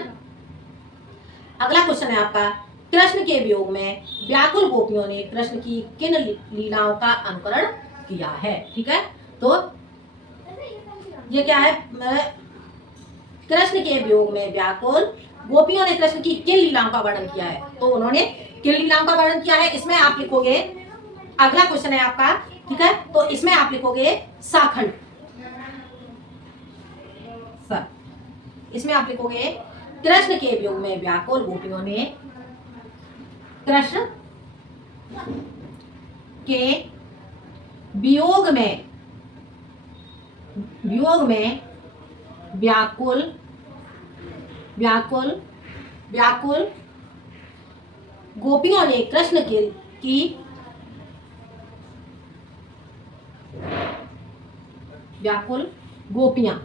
अगला क्वेश्चन है आपका, कृष्ण के वियोग में व्याकुल गोपियों ने कृष्ण की किन लीलाओं का अनुकरण किया है? ठीक है, तो ये क्या है? कृष्ण के वियोग में व्याकुल गोपियों ने कृष्ण की किन लीलाओं का वर्णन किया है? तो उन्होंने किन लीलाओं का वर्णन किया है, इसमें आप लिखोगे, अगला क्वेश्चन है आपका। ठीक है, तो इसमें आप लिखोगे साखंड, इसमें आप लिखोगे कृष्ण के वियोग में व्याकुल गोपियों ने कृष्ण के वियोग में, वियोग में व्याकुल, व्याकुल, व्याकुल गोपियों ने कृष्ण की व्याकुल गोपियां,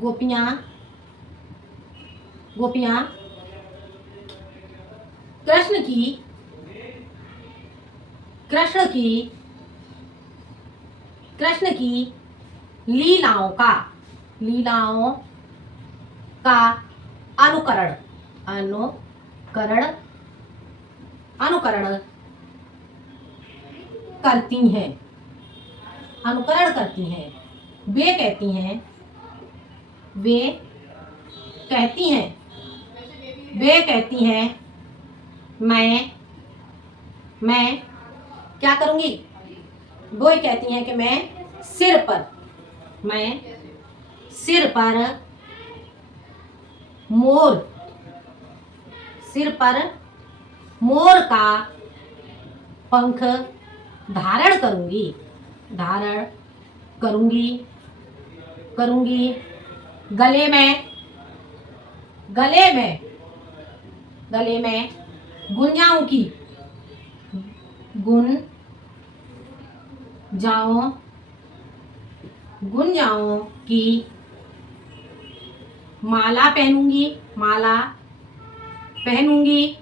गोपियां, गोपियां कृष्ण की, कृष्ण की, कृष्ण की लीलाओं का, लीलाओं का अनुकरण, अनुकरण, अनुकरण करती हैं, अनुकरण करती हैं। वे कहती हैं, वे कहती हैं, वे कहती हैं मैं क्या करूंगी? वो कहती हैं कि मैं सिर पर, मैं सिर पर मोर, सिर पर मोर का पंख धारण करूंगी, धारण करूंगी, करूंगी। गले में, गले में, गले में गुंजाओं की, गुंजाओं, गुंजाओं की माला पहनूंगी, माला पहनूंगी,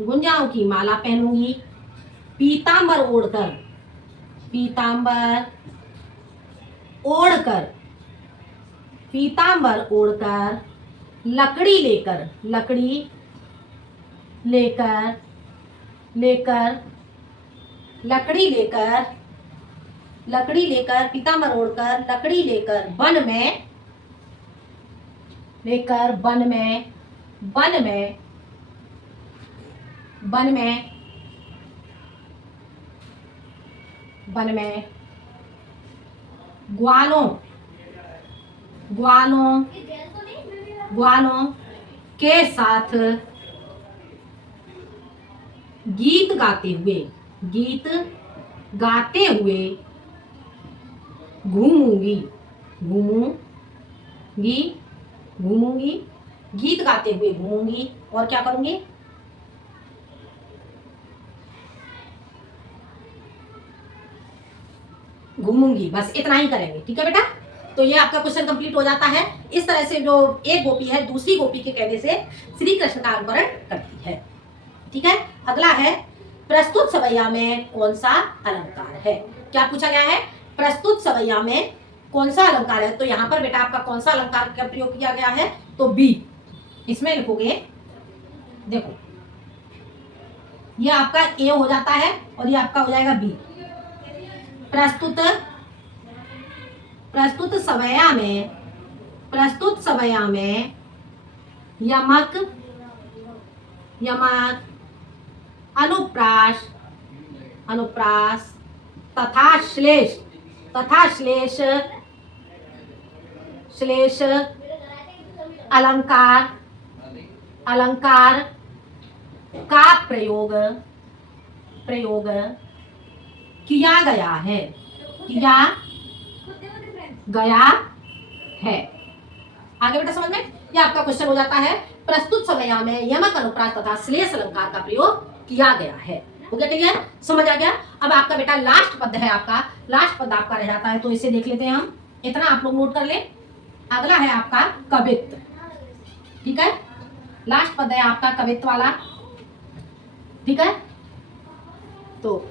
गुंजाओं की माला पहनूंगी। पीतांबर ओढ़कर, पीतांबर ओढ़कर, पीतांबर ओढ़कर लकड़ी लेकर, लकड़ी लेकर, लेकर, लकड़ी लेकर, लकड़ी लेकर, पीतांबर ओढ़कर लकड़ी लेकर वन में, लेकर वन में, वन में, वन में वन में ग्वालों ग्वालों ग्वालों के साथ गीत गीत गाते हुए घूमूंगी घूमूंगी घूमूंगी गीत गाते हुए घूमूंगी और क्या करूंगी, घूमूंगी। बस इतना ही करेंगे, ठीक है बेटा। तो ये आपका क्वेश्चन कंप्लीट हो जाता है। इस तरह से जो एक गोपी है दूसरी गोपी के कहने से श्री कृष्ण का अनुकरण करती है, ठीक है। अगला है प्रस्तुत सवैया में कौन सा अलंकार है। क्या पूछा गया है, प्रस्तुत सवैया में कौन सा अलंकार है। तो यहाँ पर बेटा आपका कौन सा अलंकार का प्रयोग किया गया है, तो बी। इसमें लिखोगे, देखो ये आपका ए हो जाता है और ये आपका हो जाएगा बी। प्रस्तुत सवैया में यमक अनुप्रास तथा श्लेष अलंकार का प्रयोग किया गया है आगे बेटा समझ में। यह आपका क्वेश्चन हो जाता है प्रस्तुत सवैया में यमक अनुप्रास तथा श्लेष अलंकार का प्रयोग किया गया है। हो गया क्लियर, समझ आ गया। अब आपका बेटा लास्ट पद है, लास्ट पद आपका रह जाता है, तो इसे देख लेते हैं हम। इतना आप लोग नोट कर ले। अगला है आपका कवित्व, ठीक है। लास्ट पद है आपका कवित्व वाला, ठीक है। तो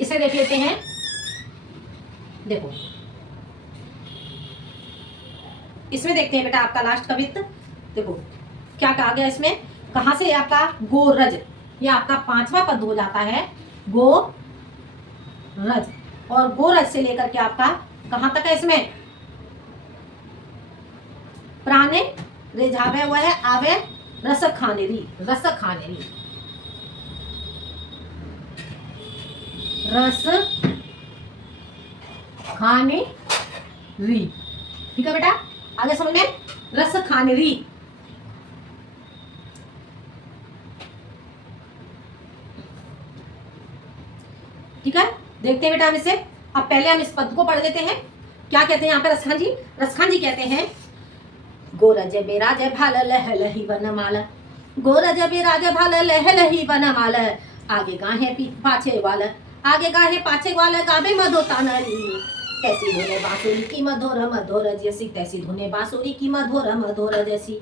इसे देख लेते हैं। देखो इसमें देखते हैं बेटा आपका लास्ट कवित्व। देखो क्या कहा गया इसमें, कहां से आपका गोरज, ये आपका 5वां पद हो जाता है गोरज। और गोरज से लेकर के आपका कहां तक है, इसमें प्राणे रिझावे हुआ है आवे रस खानेरी रस खानेरी, ठीक है बेटा। आगे समझ में, रस खानेरी। ठीक है, देखते हैं बेटा हम इसे। अब पहले हम इस पद को पढ़ देते हैं। क्या कहते हैं यहाँ पे रसखान जी कहते हैं, गोरज बेराज भाल लह लही वनमाल, गोरज बेराज भाल लह लही वनमाल, आगे गाहे पाछे वाल, आगे गाहे पाछे वाल, गावे मधोता नरी, तैसी धुने बांसुरी की मधुर जैसी, तैसी धुने बांसुरी की मधुर जैसी,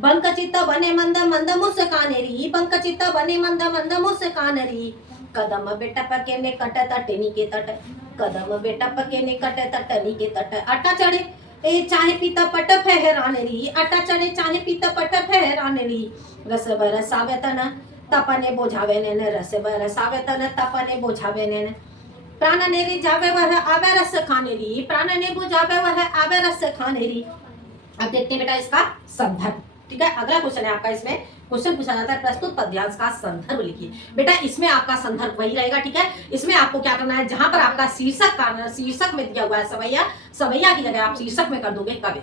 बंक चित्त बने मंद मंद मुस्कानेरी, बंक चित्त बने मंद मंद मुस्कानेरी, कदम बेटप के निकट तटनी के तट, कदम बेटप के निकट तटनी के तट, अटा चढ़े ए चाहे पीता पट फहरानेरी, अटा चढ़े चाहे पीता पट फहरानेरी, रस बरसावे तन तपने बोझावे नैन, रस बरसावे तन तपने बोझावे नैन, प्राण ने रिझावे वह आवे रस खानेरी, प्राण ने बुझावे वह आवे रस खानेरी। अब देखते हैं बेटा इसका संदर्भ, ठीक है। अगला क्वेश्चन है आपका, इसमें क्वेश्चन पूछा जाता है प्रस्तुत पद्यांश का संदर्भ लिखिए। बेटा इसमें आपका संदर्भ वही रहेगा, ठीक है। इसमें आपको क्या करना है, जहां पर आपका शीर्षक में दिया हुआ है सवैया की जगह आप शीर्षक में कर दोगे कवित्व,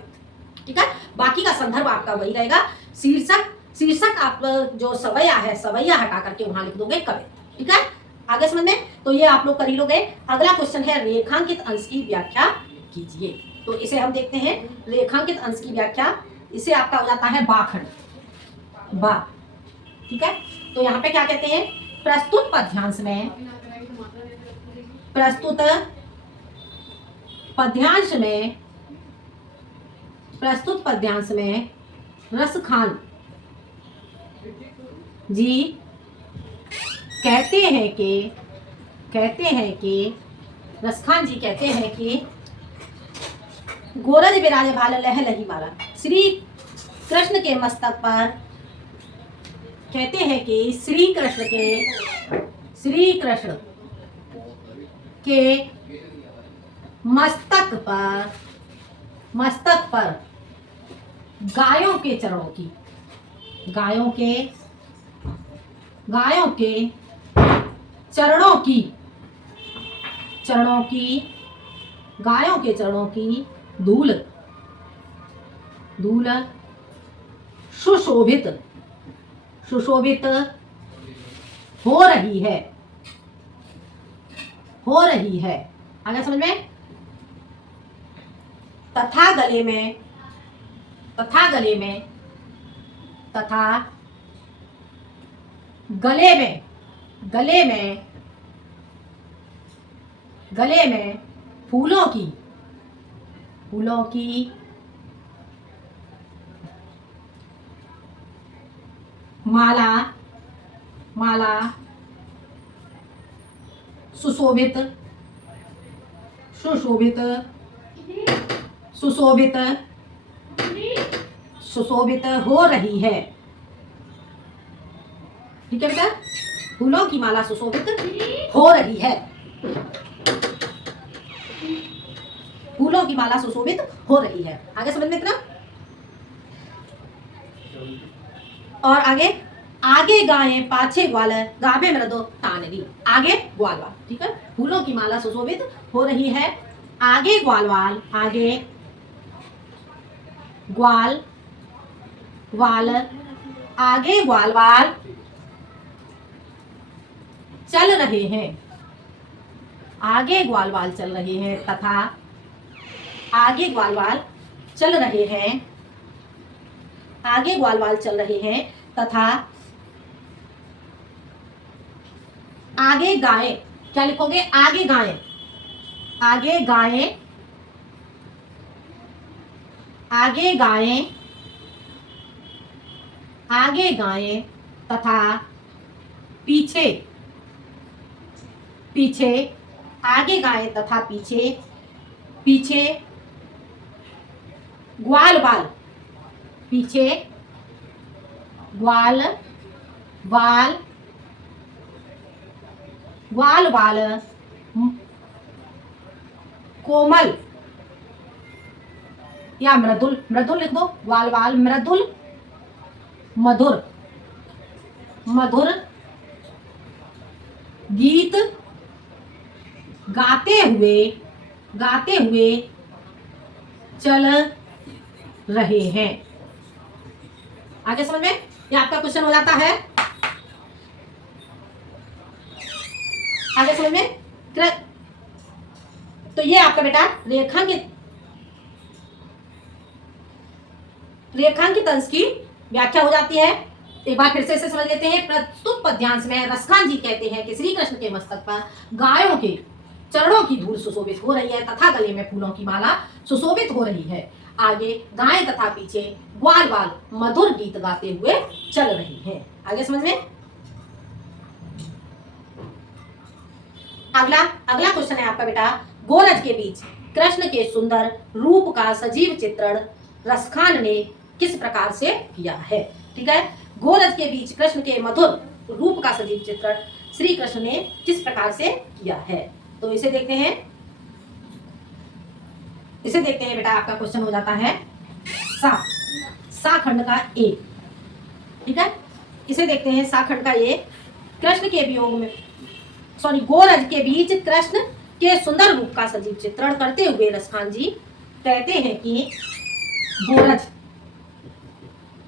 ठीक है। बाकी का संदर्भ आपका वही रहेगा। शीर्षक आप जो सवैया है, सवैया हटा करके वहां लिख दोगे कवित्व, ठीक है। आगे समझ में, तो ये आप लोग कर ही लोगे। अगला क्वेश्चन है रेखांकित अंश की व्याख्या कीजिए। तो इसे हम देखते हैं, रेखांकित अंश की व्याख्या। इसे आपका हो जाता है बाखंड, बा, ठीक है। तो यहाँ पे क्या कहते हैं, प्रस्तुत पद्यांश में रसखान जी कहते हैं कि रसखान जी कहते हैं कि गोरज बिराज भाल लह लही माला, श्री कृष्ण के मस्तक पर, कहते हैं कि श्री कृष्ण के मस्तक पर गायों के चरणों की चरणों की, गायों के चरणों की धूल, धूल सुशोभित, सुशोभित हो रही है, हो रही है। आगे समझ में? तथा गले में, तथा गले में, तथा गले में, गले में, गले में फूलों की, फूलों की माला, माला सुशोभित, सुशोभित, सुशोभित, सुशोभित हो रही है। ठीक है बेटा, फूलों की माला सुशोभित हो रही है, फूलों की माला सुशोभित हो रही है। आगे समझ में इतना। और आगे, आगे गायें पाछे ग्वाल गाभे मृदो तानगी, आगे ग्वालवाल। ठीक है, फूलों की माला सुशोभित हो रही है, आगे ग्वालवाल, आगे ग्वाल वाल, आगे ग्वालवाल चल रहे हैं, आगे ग्वालवाल चल रहे हैं, तथा आगे ग्वालवाल चल रहे हैं, आगे ग्वालवाल चल रहे हैं, तथा आगे गायें, क्या लिखोगे? आगे गायें, आगे गायें, आगे गायें, आगे गायें, तथा पीछे, पीछे, आगे गायें तथा पीछे, पीछे ग्वाल वाल, पीछे ग्वाल वाल, ग्वाल वाल कोमल या मृदुल, मृदुल लिख दो, ग्वाल वाल मृदुल, मधुर, मधुर गीत गाते हुए, गाते हुए चल रहे हैं। आगे समझ में? ये आपका क्वेश्चन हो जाता है। आगे समझ में? तो ये आपका बेटा रेखांकित, रेखांकित अंश की व्याख्या हो जाती है। एक बार फिर से इसे समझ लेते हैं। प्रस्तुत पद्यांश में रसखान जी कहते हैं कि श्री कृष्ण के मस्तक पर गायों के चरणों की धूल सुशोभित हो रही है, तथा गले में फूलों की माला सुशोभित हो रही है। आगे गायें तथा पीछे ग्वाल वाल मधुर गीत गाते हुए चल रही हैं। आगे समझ में? अगला क्वेश्चन है आपका बेटा, गोरज के बीच कृष्ण के सुंदर रूप का सजीव चित्रण रसखान ने किस प्रकार से किया है? ठीक है, गोरज के बीच कृष्ण के मधुर रूप का सजीव चित्रण श्री कृष्ण ने किस प्रकार से किया है? तो इसे देखते हैं, इसे देखते हैं बेटा। आपका क्वेश्चन हो जाता है सा खंड का ए। ठीक है, इसे देखते हैं। सा खंड का ए, कृष्ण के वियोग में, सॉरी, गोरज के बीच कृष्ण के सुंदर रूप का सजीव चित्रण करते हुए रसखान जी कहते हैं कि गोरज,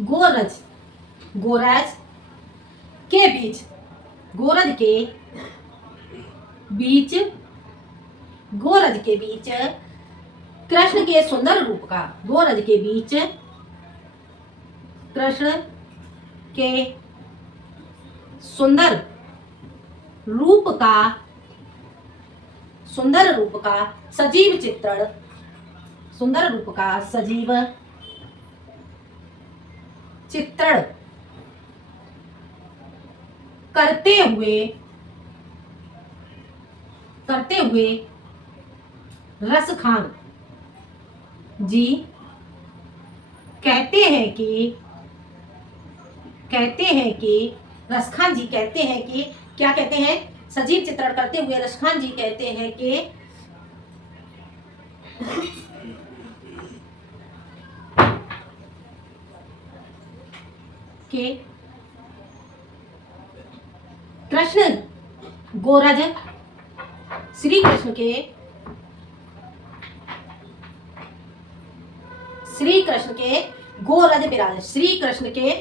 गोरज, गोरज के बीच, गोरज के बीच, गोरज के बीच कृष्ण के सुंदर रूप का, गोरज के बीच कृष्ण के सुंदर रूप का, सुंदर रूप का सजीव चित्रण, सुंदर रूप का सजीव चित्रण करते हुए रसखान जी कहते हैं कि रसखान जी कहते हैं कि, क्या कहते हैं? सजीव चित्रण करते हुए रसखान जी कहते हैं कि कृष्ण गोरज श्री कृष्ण के गोरज विराज, श्री कृष्ण के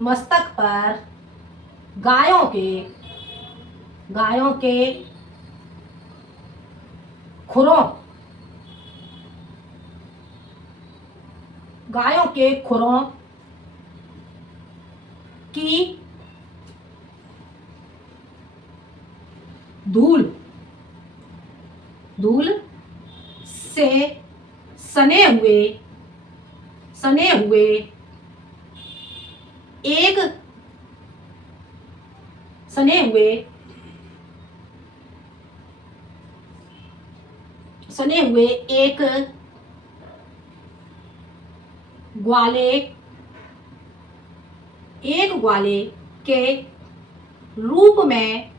मस्तक पर गायों के खुरों की धूल से सने हुए एक ग्वाले के रूप में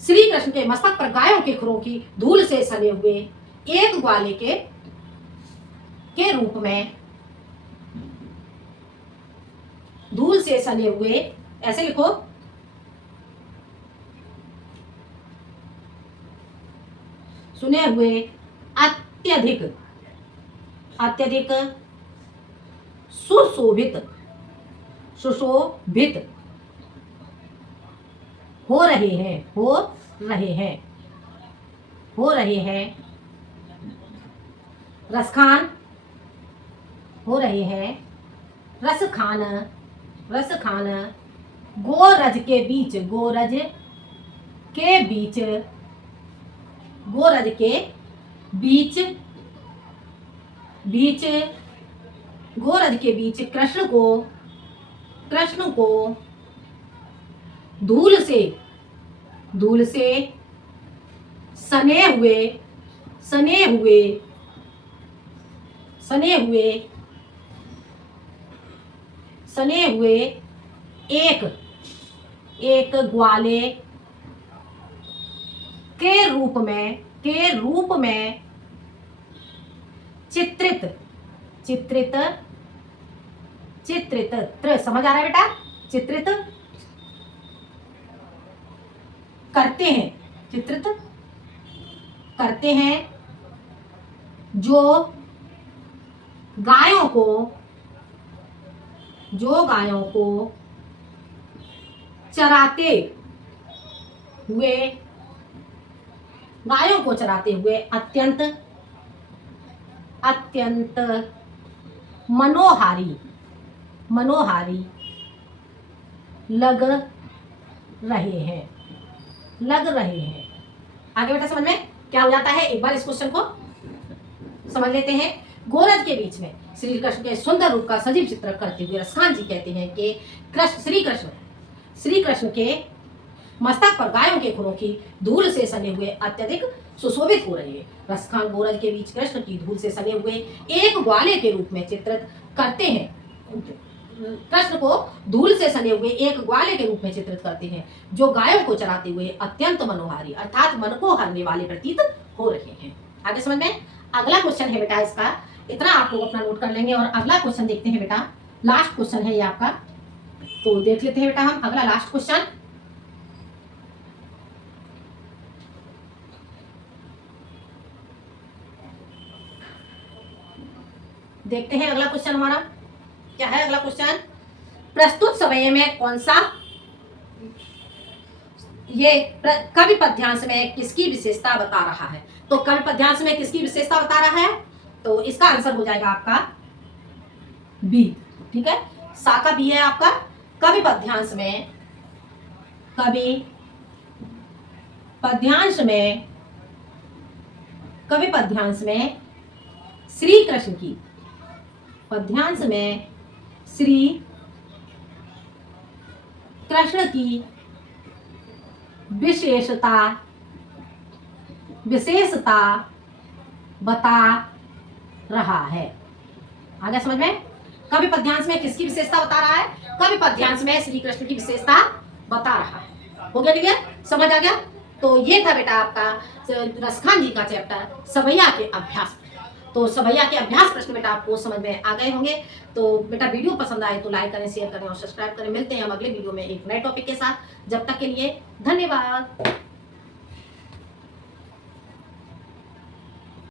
श्री कृष्ण के मस्तक पर गायों के खुरों की धूल से सने हुए एक ग्वाले के रूप में, धूल से सने हुए, ऐसे लिखो, सुने हुए अत्यधिक सुशोभित हो रहे हैं रसखान गोरज के बीच कृष्ण को धूल से सने हुए एक ग्वाले के रूप में चित्रित समझ आ रहा है बेटा? चित्रित करते हैं जो गायों को चराते हुए अत्यंत मनोहारी लग रहे हैं। आगे बेटा समझ में क्या हो जाता है, एक बार इस क्वेश्चन को समझ लेते हैं। गोरज के बीच में श्री कृष्ण के सुंदर रूप का सजीव चित्र करते हुए रसखान जी कहते हैं कि श्री कृष्ण के मस्तक पर गायों के खुरों की धूल से सने हुए अत्यधिक सुशोभित हो रहे हैं। रसखान गोरज के बीच कृष्ण की धूल से सने हुए एक ग्वाले के रूप में चित्रित करते हैं, कृष्ण को धूल से सने हुए एक ग्वाले के रूप में चित्रित करते हैं जो गायों को चराते हुए अत्यंत मनोहारी अर्थात मन को हरने वाले प्रतीत हो रहे हैं। आगे समझ में? अगला क्वेश्चन है बेटा, इसका इतना आप लोग अपना नोट कर लेंगे और अगला क्वेश्चन देखते हैं बेटा। लास्ट क्वेश्चन है ये आपका, तो देख लेते हैं बेटा हम अगला लास्ट क्वेश्चन। देखते हैं अगला क्वेश्चन हमारा क्या है। अगला क्वेश्चन, प्रस्तुत समय में कौन सा ये कवि पद्यांश में किसकी विशेषता बता रहा है? तो कवि पद्यांश में किसकी विशेषता बता रहा है, तो इसका आंसर हो जाएगा आपका बी। ठीक है, सा का बी है आपका। कवि पद्यांश में श्री कृष्ण की विशेषता बता रहा है। आगे समझ में? कवि पद्यांश में किसकी विशेषता बता रहा है? कवि पद्यांश में श्री कृष्ण की विशेषता बता रहा है। हो गया क्लियर, समझ आ गया। तो ये था बेटा आपका रसखान जी का चैप्टर सवैया के अभ्यास। तो सवैया के अभ्यास प्रश्न बेटा आपको समझ में आ गए होंगे। तो बेटा वीडियो पसंद आए तो लाइक करें, शेयर करें और सब्सक्राइब करें। मिलते हैं हम अगले वीडियो में एक नए टॉपिक के साथ। जब तक के लिए धन्यवाद।